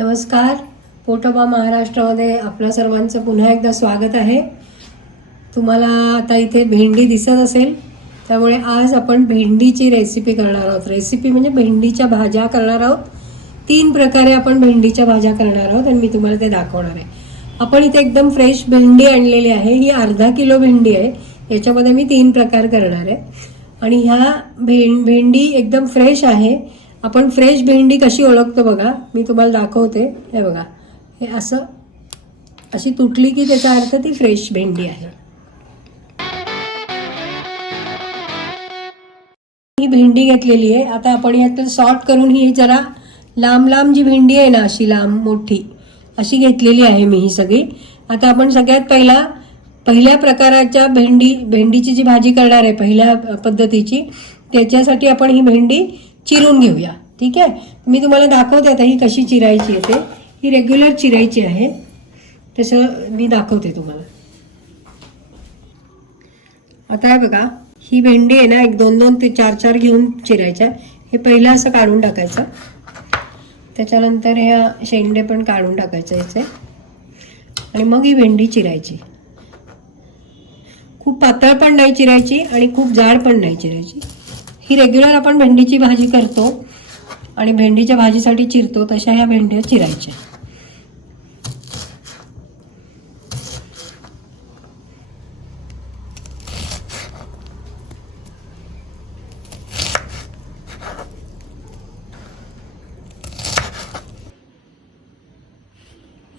नमस्कार. पोटोबा महाराष्ट्रामध्ये आपल्या सर्वांचं पुन्हा एकदा स्वागत आहे. तुम्हाला आता इथे भेंडी दिसत असेल. त्यामुळे आज आपण भेंडीची रेसिपी करणार आहोत. रेसिपी म्हणजे भेंडीच्या भाज्या करणार आहोत. तीन प्रकारे आपण भेंडीच्या भाज्या करणार आहोत आणि मी तुम्हाला ते दाखवणार आहे. आपण इथे एकदम फ्रेश भेंडी आणलेली आहे. ही अर्धा किलो भेंडी आहे. याच्यामध्ये मी तीन प्रकार करणार आहे. आणि ह्या भें भेंडी एकदम फ्रेश आहे. आपण फ्रेश भेंडी कशी ओळखतो बघा. मी तुम्हाला दाखवते. हे बघा. हे असं अशी तुटली की त्याचा अर्थ ती फ्रेश भेंडी आहे. ही भेंडी घेतलेली आहे. आता आपण यात सॉर्ट करून ही जरा लांब लांब जी भेंडी आहे ना अशी लांब मोठी अशी घेतलेली आहे मी ही सगळी. आता आपण सगळ्यात पहिला पहिल्या प्रकाराच्या भेंडी भेंडीची जी भाजी करणार आहे पहिल्या पद्धतीची त्याच्यासाठी आपण ही भेंडी चिरून घेऊया. ठीक आहे? मी तुम्हाला दाखवते आता ही कशी चिरायची आहे ते. ही रेग्युलर चिरायची आहे. तसं मी दाखवते तुम्हाला. आता आहे बघा ही भेंडी आहे ना एक दोन दोन ते चार चार घेऊन चिरायच्या. हे पहिलं असं काढून टाकायचं. त्याच्यानंतर ह्या शेंडे पण काढून टाकायचे याचे. आणि मग ही भेंडी चिरायची. खूप पातळ पण नाही चिरायची आणि खूप जाड पण नाही चिरायची. ही रेग्युलर आपण भेंडीची भाजी करतो आणि भेंडीच्या भाजीसाठी चिरतो तशा ह्या भेंड्या चिरायच्या.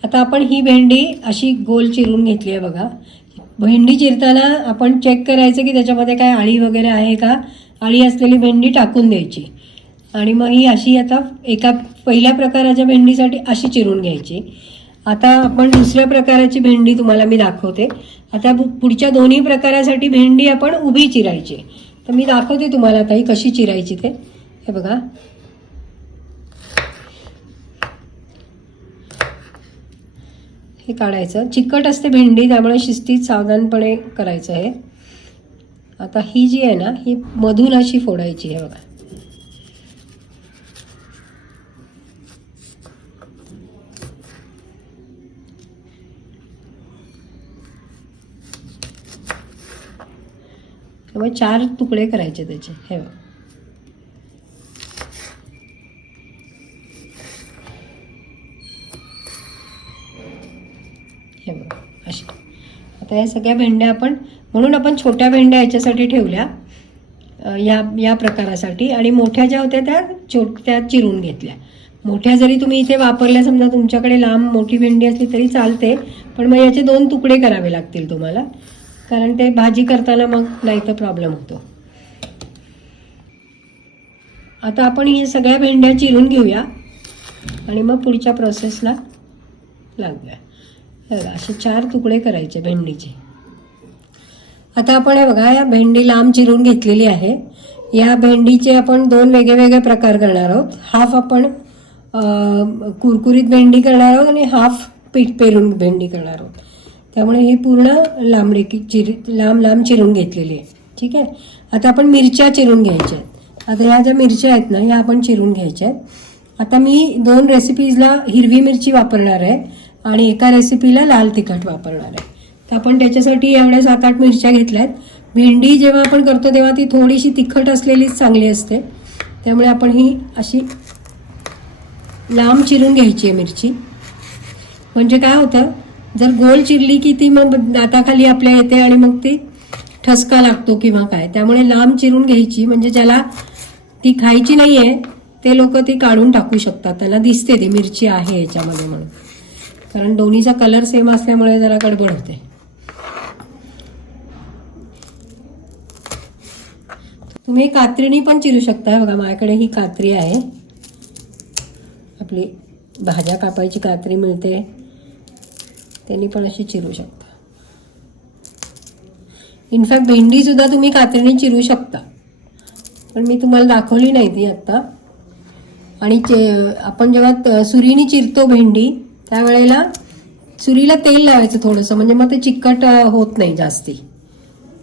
आता आपण ही भेंडी अशी गोल चिरून घेतली आहे बघा. भेंडी चिरताना आपण चेक करायचं की त्याच्यामध्ये काय आळी वगैरे आहे का? आळी असलेली भेंडी टाकून द्यायची. आणि मग ही अशी आता एका पहिल्या प्रकाराच्या भेंडीसाठी अशी चिरून घ्यायची. आता आपण दुसऱ्या प्रकाराची भेंडी तुम्हाला मी दाखवते. आता पुढच्या दोन्ही प्रकारासाठी भेंडी आपण उभी चिरायची. तर मी दाखवते तुम्हाला आता ही कशी चिरायची ते. हे बघा. हे काढायचं. चिकट असते भेंडी त्यामुळे शिस्तीत सावधानपणे करायचं आहे आता ही जी आहे ना ही मधून अशी फोडायची आहे बघा. त्यामुळे चार तुकडे करायचे त्याचे हे बघा. हे बघा अशी. आता या सगळ्या भेंड्या आपण म्हणून आपण छोट्या भेंड्या याच्यासाठी ठेवल्या या या प्रकारासाठी आणि मोठ्या ज्या होत्या त्या छोट त्या चिरून घेतल्या. मोठ्या जरी तुम्ही इथे वापरल्या समजा तुमच्याकडे लांब मोठी भेंडी असली तरी चालते पण मग याचे दोन तुकडे करावे लागतील तुम्हाला. कारण ते भाजी करताना मग नाही तर प्रॉब्लेम होतो. आता आपण हे सगळ्या भेंड्या चिरून घेऊया आणि मग पुढच्या प्रोसेसला लागूया. असे चार तुकडे करायचे भेंडीचे. आता आपण हे बघा या भेंडी लांब चिरून घेतलेली आहे. या भेंडीचे आपण दोन वेगळे वेगळे प्रकार करणार आहोत. हाफ आपण कुरकुरीत भेंडी करणार आहोत आणि हाफ पीठ पेरून भेंडी करणार आहोत. त्यामुळे ही पूर्ण लांबरेकी की चिर लांब लांब चिरून घेतलेली आहे. ठीक आहे? आता आपण मिरच्या चिरून घ्यायच्या आहेत. आता ह्या ज्या मिरच्या आहेत ना ह्या आपण चिरून घ्यायच्या आहेत. आता मी दोन रेसिपीजला हिरवी मिरची वापरणार आहे आणि एका रेसिपीला लाल तिखट वापरणार आहे. तर आपण त्याच्यासाठी एवढ्या सात आठ मिरच्या घेतल्या आहेत भेंडी जेव्हा आपण करतो तेव्हा ती थोडीशी तिखट असलेलीच चांगली असते. त्यामुळे आपण ही अशी लांब चिरून घ्यायची आहे मिरची. म्हणजे काय होतं जर गोल चिरली की ती मग दाताखाली आपल्या येते आणि मग ती ठसका लागतो किंवा काय. त्यामुळे लांब चिरून घ्यायची. म्हणजे ज्याला ती खायची नाही आहे ते लोक ती काढून टाकू शकतात. त्यांना दिसते ती मिरची आहे याच्यामध्ये म्हणून. कारण दोन्हीचा कलर सेम असल्यामुळे जरा गडबड होते. तुम्ही कात्रीने पण चिरू शकता बघा माझ्याकडे ही कात्री आहे. आपली भाज्या कापायची कात्री मिळते. त्यांनी पण अशी चिरू शकता. इनफॅक्ट भेंडीसुद्धा तुम्ही कात्रीने चिरू शकता. पण मी तुम्हाला दाखवली नाही ती आत्ता. आणि चे- आपण जेव्हा त- सुरीने चिरतो भेंडी त्यावेळेला सुरीला तेल लावायचं थोडंसं. म्हणजे मग ते चिकट होत नाही जास्ती.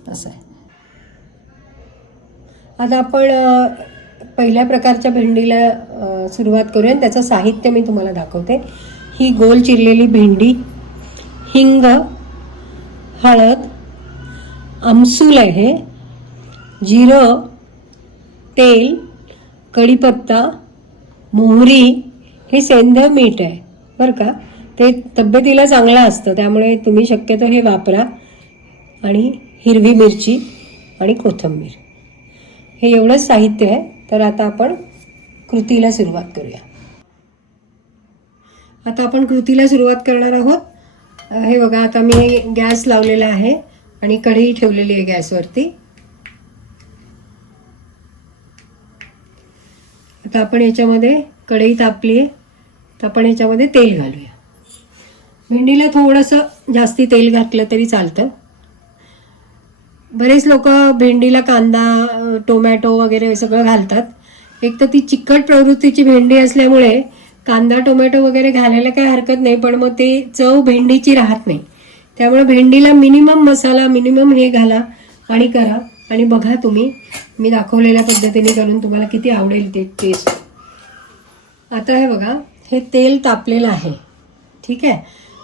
असं आहे. आता आपण पहिल्या प्रकारच्या भेंडीला सुरुवात करूया आणि त्याचं साहित्य मी तुम्हाला दाखवते. ही गोल चिरलेली भेंडी हिंग हळद आमसूल आहे जिरं तेल कढीपत्ता मोहरी हे सेंद्रिय मीठ आहे बरं का? ते तब्येतीला चांगलं असतं त्यामुळे तुम्ही शक्यतो हे वापरा. आणि हिरवी मिरची आणि कोथिंबीर. हे एवढंच साहित्य आहे. तर आता आपण कृतीला सुरुवात करूया. आता आपण कृतीला सुरुवात करणार आहोत. हे बघा आता मी गॅस लावलेला आहे आणि कढई ठेवलेली आहे गॅसवरती. आता आपण याच्यामध्ये कढई तापली आहे. तर आपण याच्यामध्ये तेल घालूया. भेंडीला थोडंसं जास्ती तेल घातलं तरी चालतं. बरेच लोक भेंडीला कांदा टोमॅटो वगैरे सगळं घालतात. एक तर ती चिकट प्रवृत्तीची भेंडी असल्यामुळे कांदा टोमॅटो वगैरे घालायला काही हरकत नाही पण मग ते चव भेंडीची राहत नाही. त्यामुळे भेंडीला मिनिमम मसाला मिनिमम हे घाला आणि करा. आणि बघा तुम्ही मी दाखवलेल्या पद्धतीने करून तुम्हाला किती आवडेल ते टेस्ट आता हे बघा हे तेल तापलेलं आहे. ठीक आहे?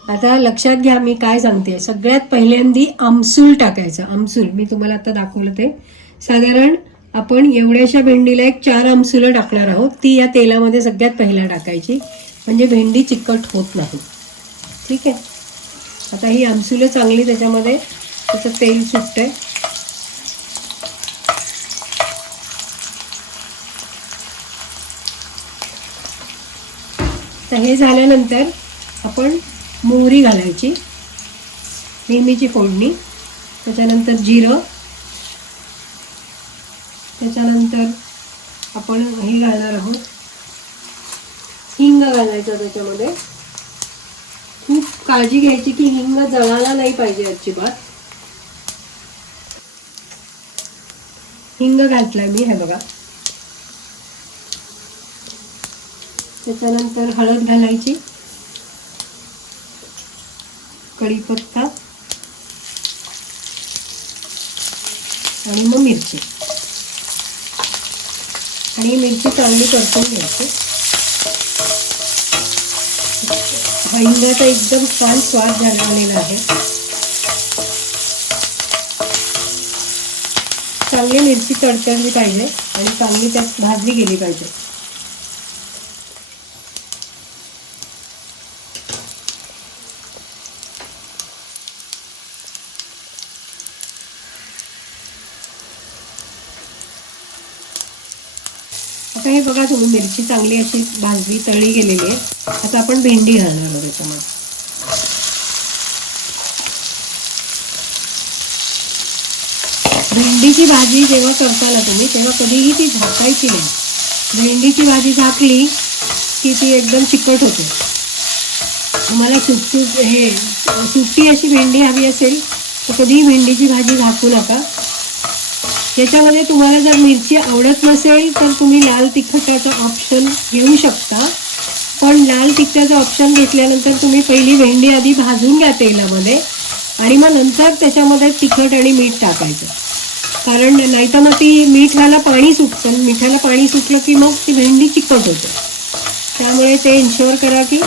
आता लक्षात घ्या मी काय सांगते सगळ्यात पहिल्यांदी आमसूल टाकायचं. आमसूल. मी तुम्हाला आता दाखवलं ते. साधारण आपण एवढ्याशा भेंडीला एक चार आमसुलं टाकणार आहोत. ती या तेलामध्ये सगळ्यात पहिला टाकायची. म्हणजे भेंडी चिकट होत नाही. ठीक आहे? आता ही आमसुलं चांगली त्याच्यामध्ये त्याचं तेल सुटतंय. तर हे झाल्यानंतर आपण मोहरी घालायची नेहमीची फोडणी त्याच्यानंतर जिरं त्याच्यानंतर आपण हे घालणार आहोत. हिंग घालायचं त्याच्यामध्ये. खूप काळजी घ्यायची की हिंग जळायला नाही पाहिजे अजिबात. हिंग घातलाय मी हे बघा. त्याच्यानंतर हळद घालायची. कढीपत्ता आणि मग मिरची. आणि मिरची चांगली परतून घ्यायची. हिंगाचा एकदम छान स्वाद जाणवलेला आहे. चांगली मिरची तडतडली पाहिजे आणि चांगली त्यात भाजली गेली पाहिजे. आता हे बघा तुम्ही मिरची चांगली अशी भाजली तळी गेलेली आहे. आता आपण भेंडी घालणार आहोत त्याच्यामध्ये भेंडीची भाजी जेव्हा करताना तुम्ही तेव्हा कधीही ती झाकायची नाही. भेंडीची भाजी झाकली की ती एकदम चिकट होते. तुम्हाला सुटसुट हे सुट्टी अशी भेंडी हवी असेल तर कधीही भेंडीची भाजी झाकू नका. याच्यामध्ये तुम्हाला जर मिरची आवडत नसेल तर तुम्ही लाल तिखटाचं ऑप्शन घेऊ शकता. पण लाल तिखटाचं ऑप्शन घेतल्यानंतर तुम्ही पहिली भेंडी आधी भाजून घ्या तेलामध्ये आणि मग नंतर त्याच्यामध्ये तिखट आणि मीठ टाकायचं. कारण नाहीतर मग ती मिठाला पाणी सुटतं. मिठाला पाणी सुटलं की मग ती भेंडी चिकट होते. त्यामुळे ते इन्शुअर करा की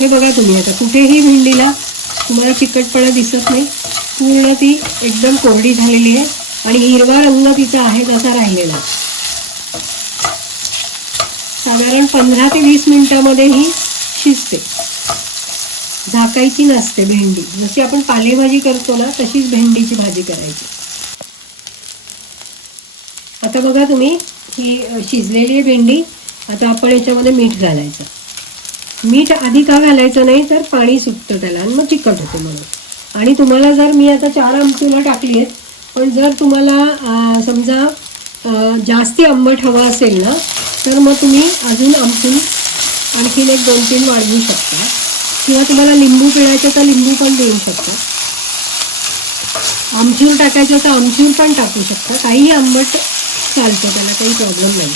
हे बघा तुम्ही आता कुठेही भेंडीला तुम्हाला चिकटपणा दिसत नाही. पूर्ण ती एकदम कोरडी झालेली आहे. आणि हिरवा रंग तिचा आहे तसा राहिलेला. साधारण पंधरा ते वीस मिनिटामध्ये ही शिजते. झाकायची नसते भेंडी. जशी आपण पालेभाजी करतो ना तशीच भेंडीची भाजी करायची. आता बघा तुम्ही ही शिजलेली आहे भेंडी. आता आपण याच्यामध्ये मीठ घालायचं. मीठ आधी का घालायचं नाही तर पाणी सुटतं त्याला आणि मग चिकट होते म्हणून. आणि तुम्हाला जर मी आता चार आमचूला टाकली आहेत पण जर तुम्हाला समजा जास्ती आंबट हवा असेल ना तर मग तुम्ही अजून आमचून आणखीन एक दोन तीन वाढवू शकता. किंवा तुम्हाला लिंबू पिळायचं तर लिंबू पण देऊ शकता. आमचूर टाकायचं तर आमचूर पण टाकू शकता. काहीही आंबट चालतं त्याला काही प्रॉब्लेम नाही.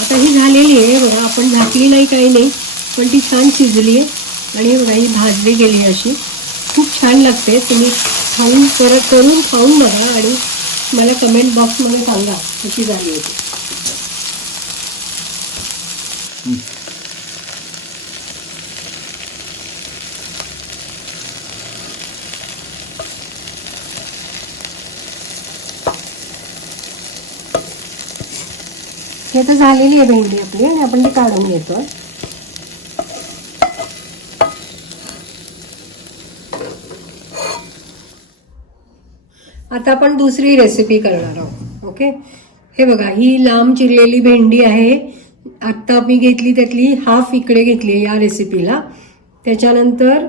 आता ही झालेली आहे बघा आपण झाकली नाही काही नाही पण ती छान शिजली आहे. आणि बघा ही भाजली गेली अशी. खूप छान लागते तुम्ही खाऊन परत करून खाऊन बघा आणि मला कमेंट बॉक्समध्ये सांगा कशी झाली होती. हे तर झालेली आहे भेंडी आपली आणि आपण ती काढून घेतोय. आता आपण दुसरी रेसिपी करणार आहोत ओके हे बघा ही लांब चिरलेली भेंडी आहे. आत्ता मी घेतली त्यातली हाफ इकडे घेतली आहे या रेसिपीला त्याच्यानंतर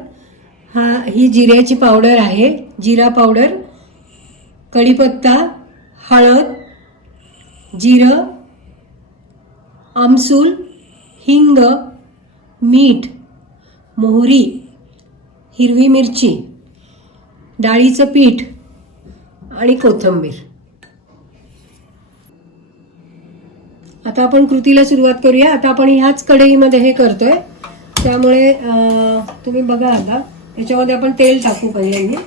हा ही जिऱ्याची पावडर आहे. जिरा पावडर कढीपत्ता हळद जिरं आमसूल हिंग मीठ मोहरी हिरवी मिरची डाळीचं पीठ आणि कोथिंबीर. आता आपण कृतीला सुरुवात करूया. आता आपण ह्याच कढईमध्ये हे करतोय. त्यामुळे तुम्ही बघा आता. त्याच्यामध्ये आपण तेल टाकू पहिल्यांदा.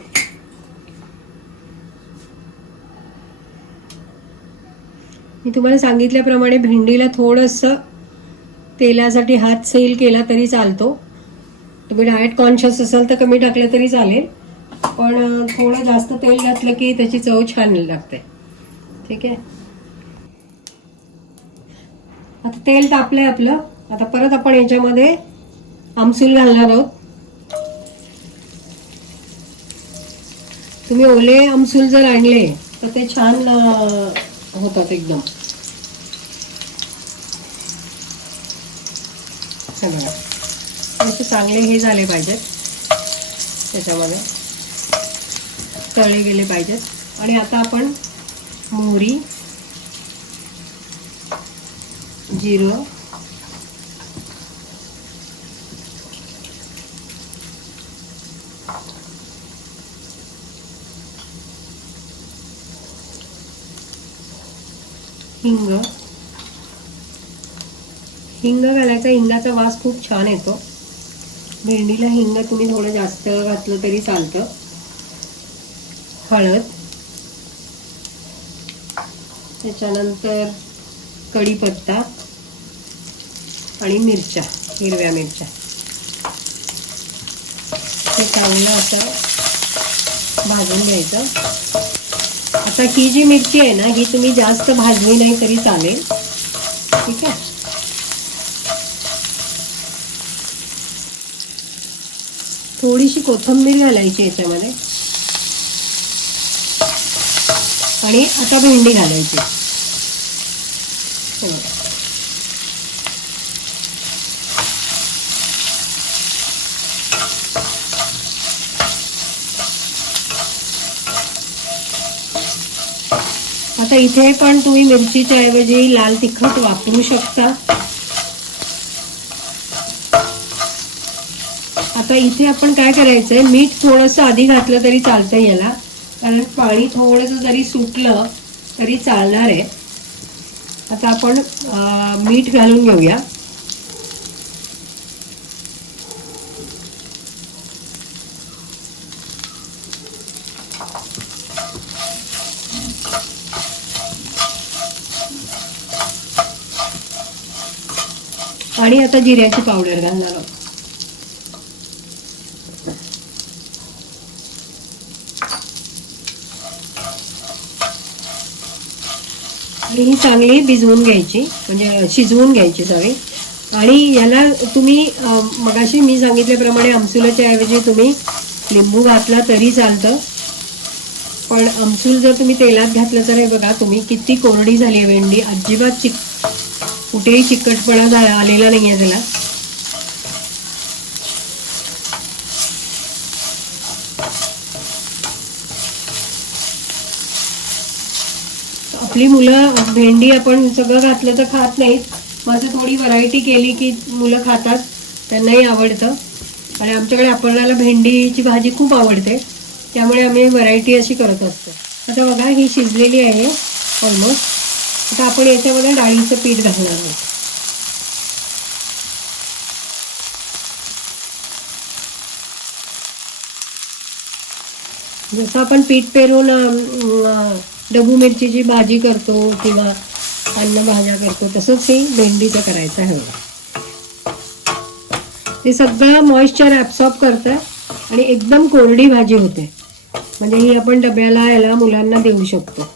मी तुम्हाला सांगितल्याप्रमाणे भेंडीला थोडंसं तेलासाठी हात सैल केला तरी चालतो. तुम्ही डायट कॉन्शियस असाल तर कमी टाकलं तरी चालेल. पण थोडं जास्त तेल घातलं की त्याची चव छान लागते. ठीक आहे? आता तेल तापलंय आपलं. आता परत आपण याच्यामध्ये आमसूल घालणार आहोत. तुम्ही ओले आमसूल जर आणले तर ते छान होतात एकदम. असे चांगले हे झाले पाहिजेत. त्याच्यामध्ये. तळले गेले पाहिजेत. आणि आता आपण मोहरी जिरं हिंग. हिंग घालायचा हिंगाचा वास खूप छान येतो. भेंडीला हिंग तुम्ही थोडं जास्त घातलं तरी चालतं. हळद. त्याच्यानंतर कढीपत्ता आणि मिरच्या हिरव्या मिरच्या. हे चांगलं असं भाजून घ्यायचं. आता ही जी मिरची आहे ना ही तुम्ही जास्त भाजली नाही तरी चालेल. ठीक आहे? थोडीशी कोथिंबीर घालायची याच्यामध्ये. आणि आता भेंडी घालायची. हो. आता इथे पण तुम्ही मिरचीच्या ऐवजी लाल तिखट वापरू शकता. आता इथे आपण काय करायचंय? मीठ थोडंसं आधी घातलं तरी चालतंय याला. कारण पाणी थोडंसं जरी सुटलं तरी चालणार आहे. आता आपण मीठ घालून घेऊया. आणि आता जिऱ्याची पावडर घालणार आहोत. ही चांगली भिजवून घ्यायची म्हणजे शिजवून घ्यायची सॉरी. आणि याला तुम्ही मगाशी मी सांगितल्याप्रमाणे आमसुलाच्या ऐवजी तुम्ही लिंबू घातला तरी चालतं. पण आमसूल जर तुम्ही तेलात घातलं तर हे बघा तुम्ही किती कोरडी झाली आहे भेंडी. अजिबात चिक कुठेही चिकटपणा झाला आलेला नाही आहे त्याला. आपली मुलं भेंडी आपण सगळं घातलं तर खात नाहीत. माझं थोडी व्हरायटी केली की मुलं खातात. त्यांनाही आवडतं. आणि आमच्याकडे आपल्याला भेंडीची भाजी खूप आवडते. त्यामुळे आम्ही व्हरायटी अशी करत असतो. आता बघा ही शिजलेली आहे ऑलमोस्ट आता आपण याच्यामध्ये डाळीचं पीठ घालणार आहोत. जसं आपण पीठ पेरून डबू मिरचीची भाजी करतो किंवा अन्न भाज्या करतो तसंच हे भेंडीचं करायचं आहे. ते सगळं मॉइश्चर ॲब्सॉर्ब करतं आणि एकदम कोरडी भाजी होते. म्हणजे ही आपण डब्याला याला मुलांना देऊ शकतो.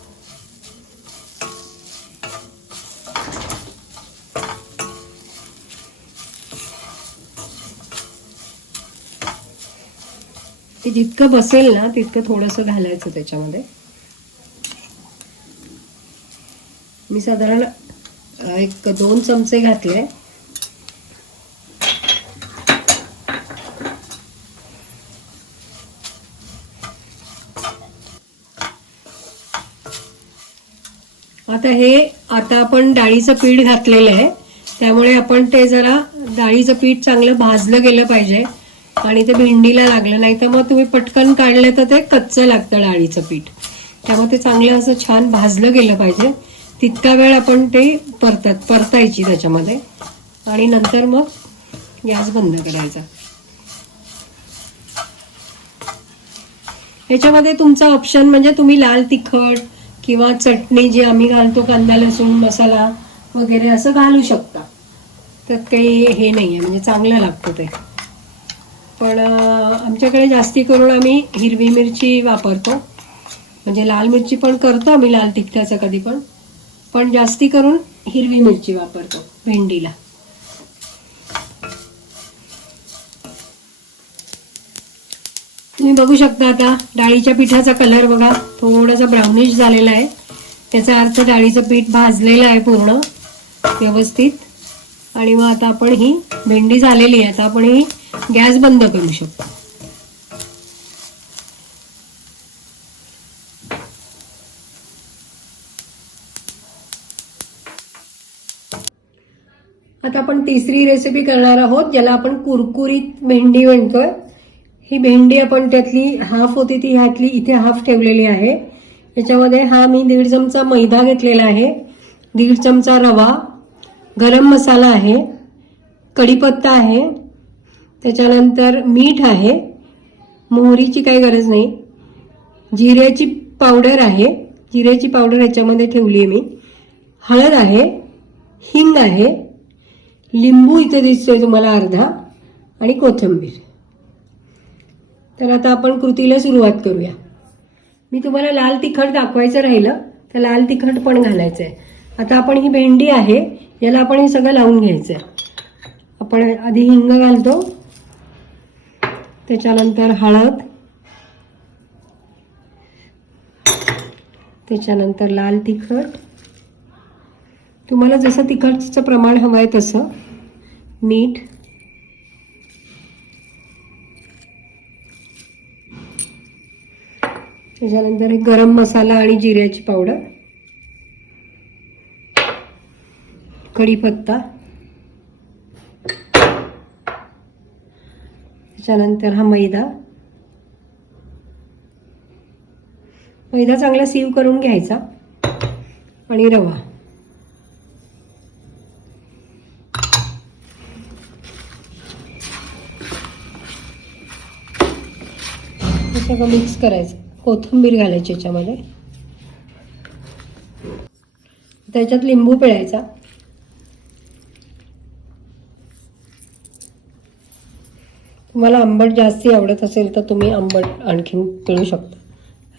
ते जितकं बसेल ना तितकं थोडंसं घालायचं त्याच्यामध्ये. मी साधारण एक दोन चमचे घातले. आता हे आता आपण डाळीचं पीठ घातलेलं आहे. त्यामुळे आपण ते जरा डाळीचं पीठ चांगलं भाजलं गेलं पाहिजे. आणि ते भेंडीला लागलं नाही तर मग तुम्ही पटकन काढलं तर ते कच्चं लागतं डाळीचं पीठ. त्यामुळे ते चांगलं असं छान भाजलं गेलं पाहिजे. तितका वेळ आपण ते परतात परतायची त्याच्यामध्ये. आणि नंतर मग गॅस बंद करायचा. याच्यामध्ये तुमचा ऑप्शन म्हणजे तुम्ही लाल तिखट किंवा चटणी जी आम्ही घालतो कांदा लसूण मसाला वगैरे असं घालू शकता. तर काही हे नाही आहे म्हणजे चांगलं लागतं ते. पण आमच्याकडे जास्ती करून आम्ही हिरवी मिरची वापरतो. म्हणजे लाल मिरची पण करतो आम्ही लाल तिखटाचं कधी पण. पण जास्ती करून हिरवी मिरची वापरतो भेंडीला. तुम्ही बघू शकता आता डाळीच्या पिठाचा कलर बघा थोडासा ब्राउनिश झालेला आहे. त्याचा अर्थ डाळीचं पीठ भाजलेलं आहे पूर्ण व्यवस्थित. आणि मग आता आपण ही भेंडी झालेली आहे आता आपण ही गॅस बंद करू शकतो आता आपण तिसरी रेसिपी करणार आहोत ज्याला आपण कुरकुरीत भेंडी म्हणतोय. ही भेंडी आपण त्यातली हाफ होती ती ह्यातली इथे हाफ ठेवलेली आहे. याच्यामध्ये हा मी दीड चमचा मैदा घेतलेला आहे. दीड चमचा रवा गरम मसाला आहे कढीपत्ता आहे त्याच्यानंतर मीठ आहे मोहरीची काही गरज नाही जिऱ्याची पावडर आहे जिऱ्याची पावडर याच्यामध्ये ठेवली आहे मी. हळद आहे हिंग आहे लिंबू इथे दिसतोय तुम्हाला अर्धा आणि कोथिंबीर. तर आता आपण कृतीला सुरुवात करूया. मी तुम्हाला लाल तिखट दाखवायचं राहिलं तर लाल तिखट पण घालायचं आहे आता आपण ही भेंडी आहे याला आपण हे सगळं लावून घ्यायचं आहे आपण आधी हिंग घालतो त्याच्यानंतर हळद त्याच्यानंतर लाल तिखट तुम्हाला जसं तिखटचं प्रमाण हवं आहे तसं मीठ त्याच्यानंतर एक गरम मसाला आणि जिऱ्याची पावडर कढीपत्ता त्याच्यानंतर हा मैदा. मैदा चांगला सीव करून घ्यायचा आणि रवा. सगळं मिक्स करायचं. कोथिंबीर घालायची याच्यामध्ये. त्याच्यात लिंबू पिळायचा. तुम्हाला आंबट जास्ती आवडत असेल तर तुम्ही आंबट आणखीन पिळू शकता.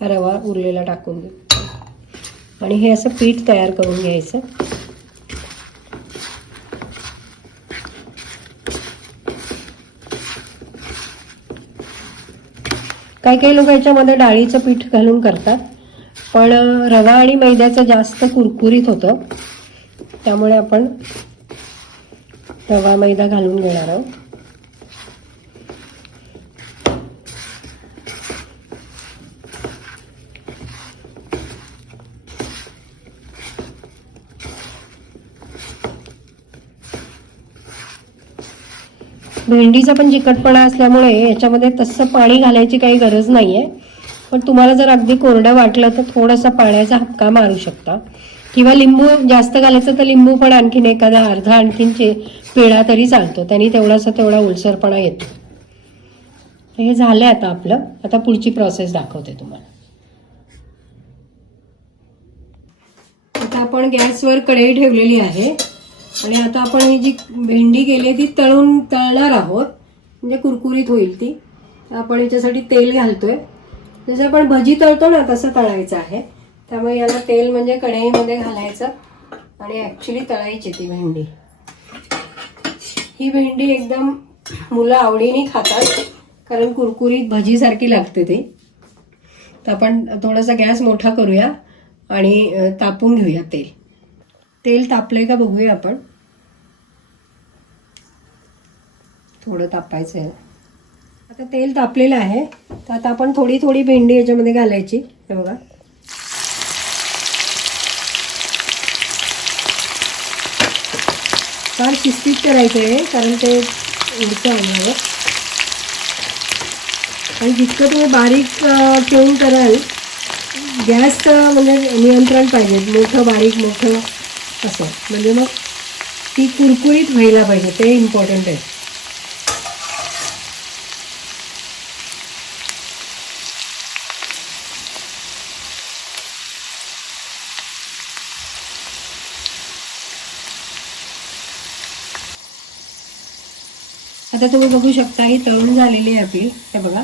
हा रवा उरलेला टाकून देऊ आणि हे असं पीठ तयार करून घ्यायचं. काही काही लोक याच्यामध्ये डाळीचं पीठ घालून करतात. पण रवा आणि मैद्याचं जास्त कुरकुरीत होतं. त्यामुळे आपण रवा मैदा घालून घेणार आहोत. भेंडीचा पण चिकटपणा असल्यामुळे याच्यामध्ये तसं पाणी घालायची काही गरज नाहीये. पण तुम्हाला जर अगदी कोरडं वाटलं तर थोडासा पाण्याचा हक्का मारू शकता. किंवा लिंबू जास्त घालायचं तर लिंबू पण आणखीन एखादा अर्धा आणखीन चे पिळा तरी चालतो. त्यांनी तेवढासा तेवढा ओलसरपणा येतो. हे झालंय आता आपलं. आता पुढची प्रोसेस दाखवते तुम्हाला. आता आपण गॅसवर कढई ठेवलेली आहे. आणि आता आपण ही जी भेंडी केली ती तळून तळणार आहोत. म्हणजे कुरकुरीत होईल ती. आपण याच्यासाठी तेल घालतोय. जसं आपण भजी तळतो ना तसं तळायचं आहे. त्यामुळे याला तेल म्हणजे कढईमध्ये घालायचं. आणि ॲक्च्युली तळायची ती भेंडी. ही भेंडी एकदम मुलं आवडीने खातात कारण कुरकुरीत भजीसारखी लागते ती. तर आपण थोडासा गॅस मोठा करूया आणि तापून घेऊया तेल. तेल तापलंय का बघूया आपण. थोडं तापायचं आहे. आता तेल तापलेलं आहे. तर आता आपण थोडी थोडी भेंडी याच्यामध्ये घालायची. हे बघा. फार शिस्तीत करायचं आहे कारण ते उडतं अंगावर आणि जितकं तुम्ही बारीक ठेवून कराल गॅस म्हणजे नियंत्रण पाहिजे. मोठं बारीक मोठं. असं म्हणजे मग ती कुरकुरीत व्हायला पाहिजे ते इम्पॉर्टंट आहे. आता तुम्ही बघू शकता ही तळून झालेली आहे आपली. हे बघा.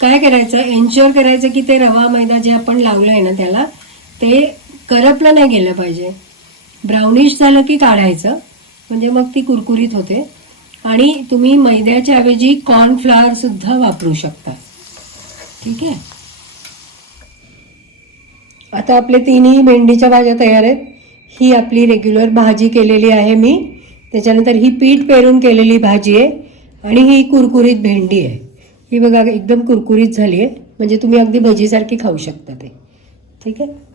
काय करायचं? एन्श्युअर करायचं की ते रवा मैदा जे आपण लावलंय ना त्याला ते करपलं नाही गेलं पाहिजे. ब्राउनिश झालं की काढायचं. म्हणजे मग ती कुरकुरीत होते. आणि तुम्ही मैद्याच्या ऐवजी कॉर्नफ्लॉवर सुद्धा वापरू शकता. ठीक आहे? आता आपले तिन्ही भेंडीच्या भाज्या तयार आहेत. ही आपली रेग्युलर भाजी केलेली आहे मी. त्याच्यानंतर ही पीठ पेरून केलेली भाजी आहे. आणि ही कुरकुरीत भेंडी आहे. ही बघा एकदम कुरकुरीत झाली आहे. म्हणजे तुम्ही अगदी भजीसारखी खाऊ शकता ते. ठीक आहे?